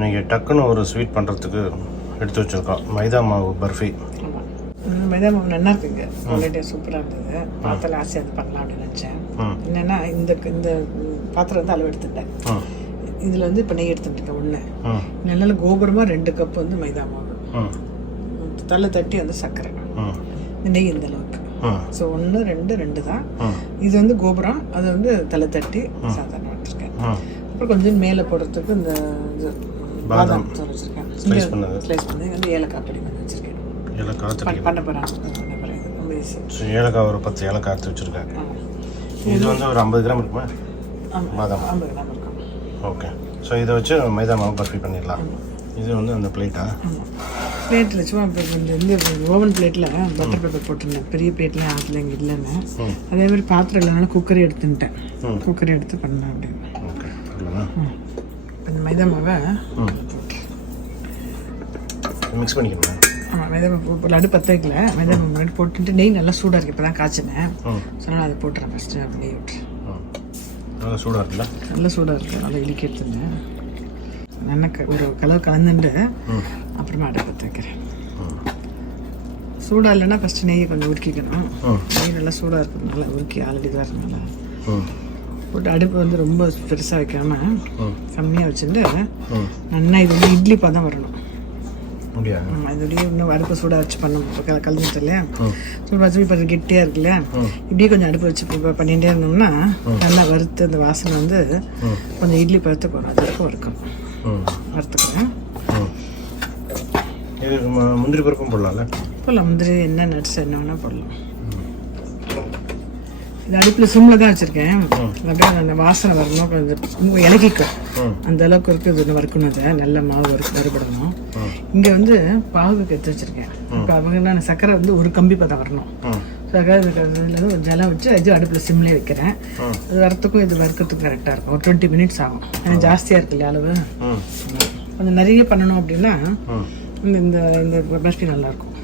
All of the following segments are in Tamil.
இன்றைக்கி டக்குன்னு ஒரு ஸ்வீட் பண்ணுறதுக்கு எடுத்து வச்சுருக்கோம். மைதா மாவு பர்ஃபி. மைதா மாவு நல்லா இருக்குங்க, குவாலிட்டியாக சூப்பராக இருந்தது. பார்த்தால ஆசையாக அது பண்ணலாம் அப்படின்னு நினச்சேன். என்னென்னா இந்த பாத்திரம் வந்து அளவு எடுத்துட்டேன். இதில் வந்து இப்போ நெய் எடுத்துட்டுருக்கேன் ஒன்று. நல்ல கோபுரமாக 2 கப் வந்து மைதா மாவு, தலை தட்டி வந்து சர்க்கரை, நெய் இந்த அளவுக்கு. ஸோ 1 2 2 தான். இது வந்து கோபுரம், அது வந்து தலை தட்டி சாதாரண எடுத்துருக்கேன். அப்புறம் கொஞ்சம் மேலே போடுறதுக்கு இந்த பாதாம் தோல் வச்சுருக்கேன், ஸ்லைஸ் பண்ணி வந்து ஏலக்காய் பொடி பண்ணி வச்சுருக்கேன். ஏலக்காய் பண்ண போகிறேன். ரொம்ப ஈஸி. ஏலக்காய் ஒரு 10 ஏலக்காய் எடுத்து வச்சுருக்கேன். இது வந்து ஒரு 50 கிராம் இருக்குமா? பாதாம் 50 கிராம் இருக்கும். ஓகே. ஸோ இதை வச்சு மைதா மாவு பர்ஃபி பண்ணிடலாம். இது வந்து அந்த பிளேட்டா? பிளேட்டில் சும்மா இப்போ கொஞ்சம் வந்து ஓவன் பிளேட்டில் பட்டர் பேப்பர் போட்டிருந்தேன். பெரிய பிளேட்லேயும் ஆட்டில் இங்கே இல்லைன்னு. அதே மாதிரி பாத்திரம் இல்லைனால குக்கரை எடுத்துட்டேன். குக்கரை எடுத்து பண்ணேன் அப்படின்னு. இந்த மைதா மாவை மிக்ஸ் பண்ணிக்கணும். ஆமாம், மைதா மாவு லட்டு பற்ற வைக்கல. மைதா மாவு முன்னாடி போட்டுட்டு நெய் நல்லா சூடாக இருக்குது, இப்போ தான் காய்ச்சினேன். சொன்னால் அதை போட்டுறேன் ஃபஸ்ட்டு. அப்படி நெய் விட்டுறேன். நல்லா சூடாக இருக்குல்ல? நல்லா சூடாக இருக்குது. நல்லா இழுக்கி எடுத்துருந்தேன். நல்லா ஒரு கலர் கலந்துட்டு அப்புறமா அடுப்பு பற்ற வைக்கிறேன். சூடாக இல்லைன்னா ஃபஸ்ட்டு நெய்யை கொஞ்சம் உருக்கிக்கணும். நெய் நல்லா சூடாக இருக்கும், நல்லா உருக்கி ஆல்ரெடி தான் இருக்கனால போட்டு அடுப்பு வந்து ரொம்ப பெருசாக வைக்காமல் கம்மியாக வச்சுட்டு நல்லா இது வந்து இட்லி பதம் வரணும். இதோடய இன்னும் அடுப்பு சூடாக வச்சு பண்ணணும். கலந்துட்டு இல்லையா, சூடாக வச்சு இப்போ கெட்டியாக இருக்குல்ல, இப்படியே கொஞ்சம் அடுப்பு வச்சு பண்ணிகிட்டே இருந்தோம்னா நல்லா வறுத்து அந்த வாசனை வந்து கொஞ்சம் இட்லி பதத்துக்கு வரும். அது வரைக்கும் வறுக்கணும். வறுத்துக்கிறேன். முந்திரி பருப்பும் போடலாம்ல? போடலாம். முந்திரி என்ன நட்ஸ் என்ன வேணால் போடலாம். இது அடுப்பில் சிம்மில் தான் வச்சுருக்கேன். அப்படியே அந்த வாசனை வரணும், கொஞ்சம் இலகிக்கும். அந்த அளவுக்கு இருக்குது. இது வறுக்கணும். அதை நல்ல மாவு வறுபடணும். இங்கே வந்து பாகுக்கு எடுத்து வச்சுருக்கேன். இப்போ அவங்க நான் சர்க்கரை வந்து ஒரு கம்பி பதம் வரணும். சர்க்கரை இதில் ஒரு ஜலம் வச்சு இது அடுப்பில் சிம்லேயே வைக்கிறேன். அது வரத்துக்கும் இது வறுக்கிறதுக்கும் கரெக்டாக இருக்கும். ஒரு 20 மினிட்ஸ் ஆகும். ஏன்னா ஜாஸ்தியாக இருக்கு இல்லையா அளவு. கொஞ்சம் நிறைய பண்ணணும் அப்படின்னா இந்த இந்த பர்ஃபி நல்லாயிருக்கும்.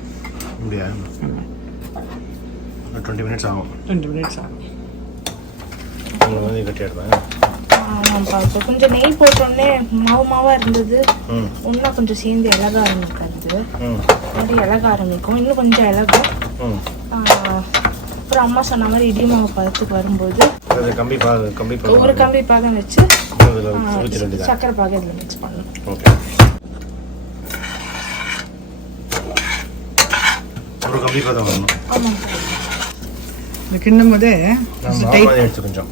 ஆமாம், 20 மினிட்ஸ் ஆகும். 20 மினிட்ஸ் ஆகும். ஆமாம்ப்பா, இப்போ கொஞ்சம் நெய் போட்டோடனே மாவாக இருந்தது. ஒன்றா கொஞ்சம் சேர்ந்து இலக ஆரம்பிக்கிறது. மாதிரி இலக ஆரம்பிக்கும். இன்னும் கொஞ்சம் இலகும். அப்புறம் அம்மா சொன்ன மாதிரி இட்லி மாவு பதத்துக்கு வரும்போது ஒரு கம்பி பாகம் வச்சு சர்க்கரை பாகம் இதில் மிக்ஸ் பண்ணணும். ஆமாம், இந்த கிண்ணும் போதே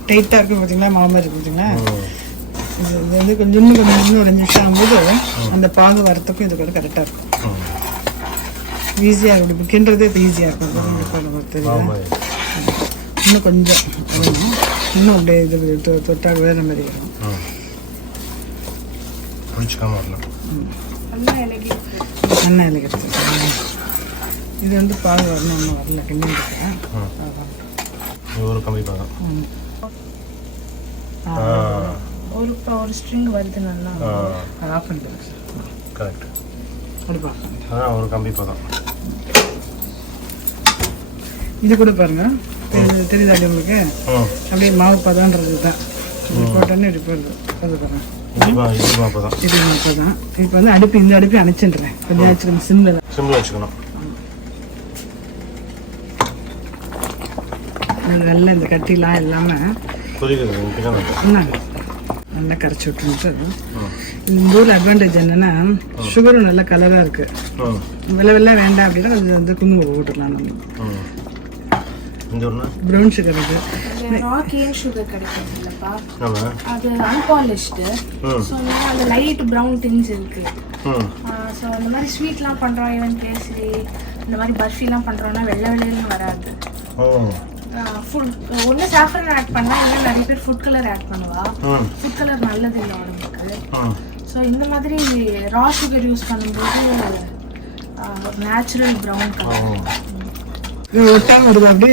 டைட்டாக இருக்கும் பார்த்தீங்களா, மாவு மாதிரி இருக்கு பார்த்தீங்களா. இது வந்து கொஞ்சம் இன்னும் ஒரு 5 நிமிஷம் ஆகும்போது அந்த பாகு வரத்துக்கும் இது கூட கரெக்டாக இருக்கும். ஈஸியாக இருக்கும். இப்போ கிண்டுறதே இப்போ ஈஸியாக இருக்கும். தெரியுது. இன்னும் கொஞ்சம் இன்னும் அப்படியே இது தொட்டாக வேற மாதிரி வரும். எண்ணெய் இலக்கிட்டு இது வந்து பாகு வரணும். ஒன்றும் வரல, கிண்டிருக்கேன். ஒரு கம்பி பாகம் ஒரு ஸ்ட்ரிங் வருது. நல்லா ஆஃப் பண்ணிடுறேன். கரெக்ட். ஒரு கம்பி பாகம். இது கூட பாருங்க, தெரியுதா உங்களுக்கு? அப்படியே மாவு பதம்ன்றது தான். போட்டோன்னே இப்படி போடுது. அது பாருங்க, இது மாவு தான். இப்போ வந்து இந்த அடுப்பை அணைச்சிடுறேன். கொஞ்சம் வச்சுக்கணும். சிம்மில் வச்சுக்கணும். நல்லா இந்த கட்டிலாம் இல்லாமல் நல்லா கரைச்சி விட்டுட்டு. இந்த ஊரில் அட்வான்டேஜ் என்னன்னா சுகரும் நல்ல கலராக இருக்கு. வெள்ளை வேண்டாம் அப்படின்னா அது வந்து குங்குமம் போட்டுடலாம். நம்ம ப்ரௌன் சுகர் இது ராக்கியன் சுகர் கிடைக்கும் இல்லைப்பா, அது அன்பாலிஷ்டு. ஸோ அந்த லைட் ப்ரௌன் டின்ஸ் இருக்கு. ஸோ இந்த மாதிரி ஸ்வீட்லாம் பண்ணுறோம், ஈவன் கேசரி இந்த மாதிரி பர்ஃபிலாம் பண்ணுறோன்னா வெள்ளைன்னு வராது. ஃபுட் ஒன்று சாஃப்ரன் ஆட் பண்ணால் இல்லை நிறைய பேர் ஃபுட் கலர் ஆட் பண்ணுவா. ஃபுட் கலர் நல்லது இல்லை உடம்புக்கு. ஸோ இந்த மாதிரி ரா சுகர் யூஸ் பண்ணும்போது நேச்சுரல் ப்ரௌன் கலர் ஒட்டாமல் வருது. அப்படி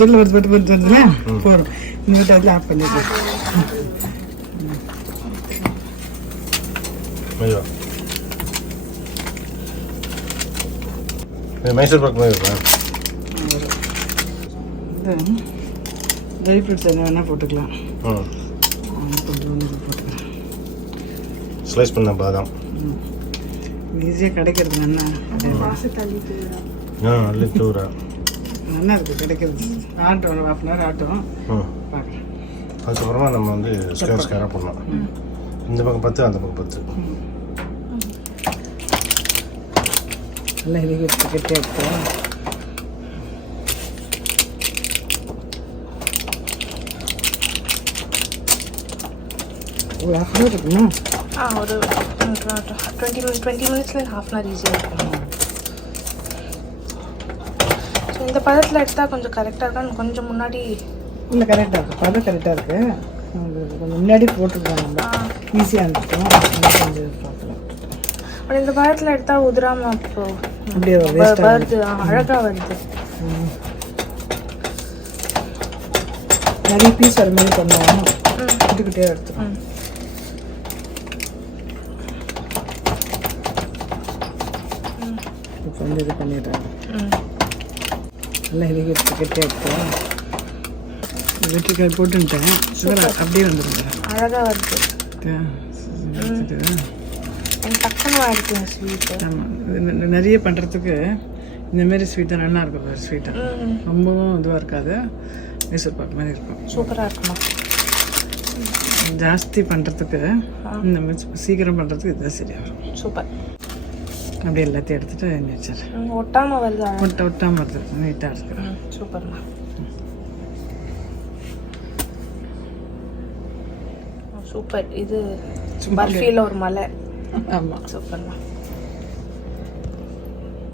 சொல்ல வருதுல போகிறோம். இந்த வீட்டை அதில் ஆட் பண்ணிடுறேன். மைசூர் பாக்கு மாதிரி இருக்கா? ட்ரை ஃப்ரூட்ஸ் என்ன வேணால் போட்டுக்கலாம். கொஞ்சம் போட்டுக்கலாம். ஸ்லைஸ் பண்ண பாதாம். ஈஸியாக கிடைக்கிறது நல்லா மாசு தள்ளி போயிடும். அள்ளி தூரா நல்லா இருக்குது கிடைக்கிறது. ஆட்டும் ஒரு 1/2 hour ஆட்டும். பார்க்கலாம். அதுக்கப்புறமா நம்ம வந்து ஸ்கொயராக பண்ணலாம். இந்த பக்கம் 10 அந்த பக்கம் 10. நல்லா இது கெட்டியாக இருக்கு. ஒரு 1/2 hour இருக்குமா? ஒரு 20 minutes 1/2 hour ஈஸியாக இருக்கும். ஸோ இந்த பதத்தில் எடுத்தால் கொஞ்சம் கரெக்டாக இருக்கும். கொஞ்சம் முன்னாடி இல்லை கரெக்டாக இருக்குது. பதம் கரெக்டாக இருக்குது. கொஞ்சம் முன்னாடி போட்டுருக்காங்க. ஈஸியாக இருந்துக்கும். கொஞ்சம் பார்க்கலாம். பட் இந்த பதத்தில் எடுத்தால் உதிராமல் அப்போ அப்படியே வருது. அழகாக வருது. நிறைய பீஸ் வர மாதிரி பண்ணுவோம். இதுக்கிட்டே எடுத்துக்கோம். இப்போ வந்து இது பண்ணிடுறாங்க. நல்லா இது கெட்டியாக எடுத்துவோம். வெற்றிக்காய் போட்டுட்டேன். சுகர் அப்படியே வந்துடுங்க. அழகாக வருது. டக்குன்னு ஆகிடுச்சுங்க ஸ்வீட்டு. ஆமாம், இது நிறைய பண்ணுறதுக்கு இந்தமாரி ஸ்வீட்டாக நல்லா இருக்கும். ஸ்வீட்டாக ரொம்பவும் இதுவாக இருக்காது. மைசூர் பாக்கு மாதிரி இருக்கும். சூப்பராக இருக்குமா? ஜாஸ்தி பண்ணுறதுக்கு இந்த மாதிரி சீக்கிரம் பண்ணுறதுக்கு இதுதான் சரியாக வரும். சூப்பர். அப்படியே எல்லாத்தையும் எடுத்துகிட்டு எண்ணெய் வச்சிரு. ஒட்டாமல் வருது. ஒட்டாமல் வருது. நீட்டாக இருக்குது. சூப்பர்மா. சூப்பர். இது பர்ஃபியில் ஒரு மலை. ஆமாம், சூப்பர்மா.